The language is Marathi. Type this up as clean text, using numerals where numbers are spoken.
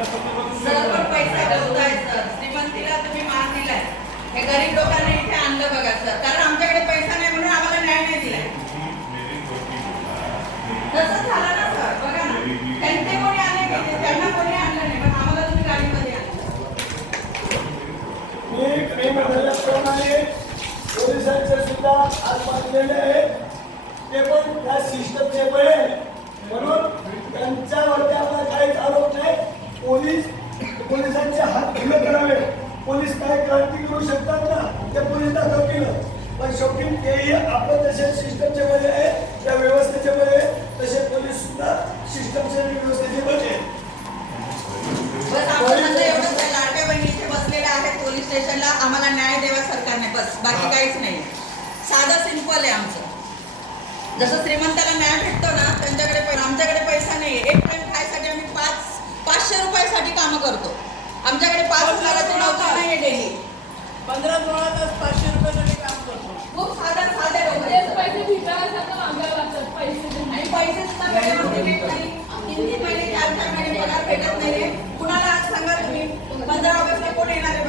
सर पण पैसा बोलताय सर, श्रीमंतीला तुम्ही मान दिलाय, हे गरीब लोकांना इथे आणलं बघा सर, कारण आमच्याकडे पैसा नाही म्हणून आम्हाला न्याय नाही दिलाय. तसं झालं ना सर, बघा ना, त्यांचे कोणी आले नाही, त्यांना कोणी आणलं नाही, पण आम्हाला तुम्ही गाडीमध्ये आणलं. मी म्हटल्याप्रमाणे पोलिसांचे सुद्धा हात बांधलेले आहेत, ते पण त्या सिस्टमचे बळे, म्हणून त्यांच्यावरती आपला काहीच आरोप नाही. पोलिसांचे हात खुले करावे. पोलीस काय क्रांती करू शकतात ना, ते पोलीस दाखवतील, पण शेवटी तेही आपण जसे सिस्टमचे बळे आहे, त्या व्यवस्थेचे बळे आहे, तसे पोलीस सुद्धा सिस्टमचे व्यवस्थेचे बळे आहेत. बस आपण आता एवढंच आहे, लाडक्या बहिणी इथे बसलेल्या आहेत पोलीस स्टेशनला, आम्हाला न्याय द्यावा सरकारने, बस बाकी काहीच नाही. साधं सिंपल आहे आमचं. जसं श्रीमंताला न्याय भेटतो ना, त्यांच्याकडे आमच्याकडे पैसा नाही. एक टाइम खायसाठी आम्ही 500 रुपयासाठी कामं करतो. आमच्याकडे 5,000ची नोकरी नाही आहे डेली. 15-16 तास 500 रुपयासाठी काम करतो. खूप साधे लोक पैसे भिकाऱ्यासारखं मागायला लागतात पैसे. आणि पैसे सुद्धा वेळेवरती भेटत नाही. 3-3 महिने 4-4 महिने पगार भेटत नाहीये. कुणाला आज सांगा तुम्ही 15 ऑगस्टला कोण येणार आहे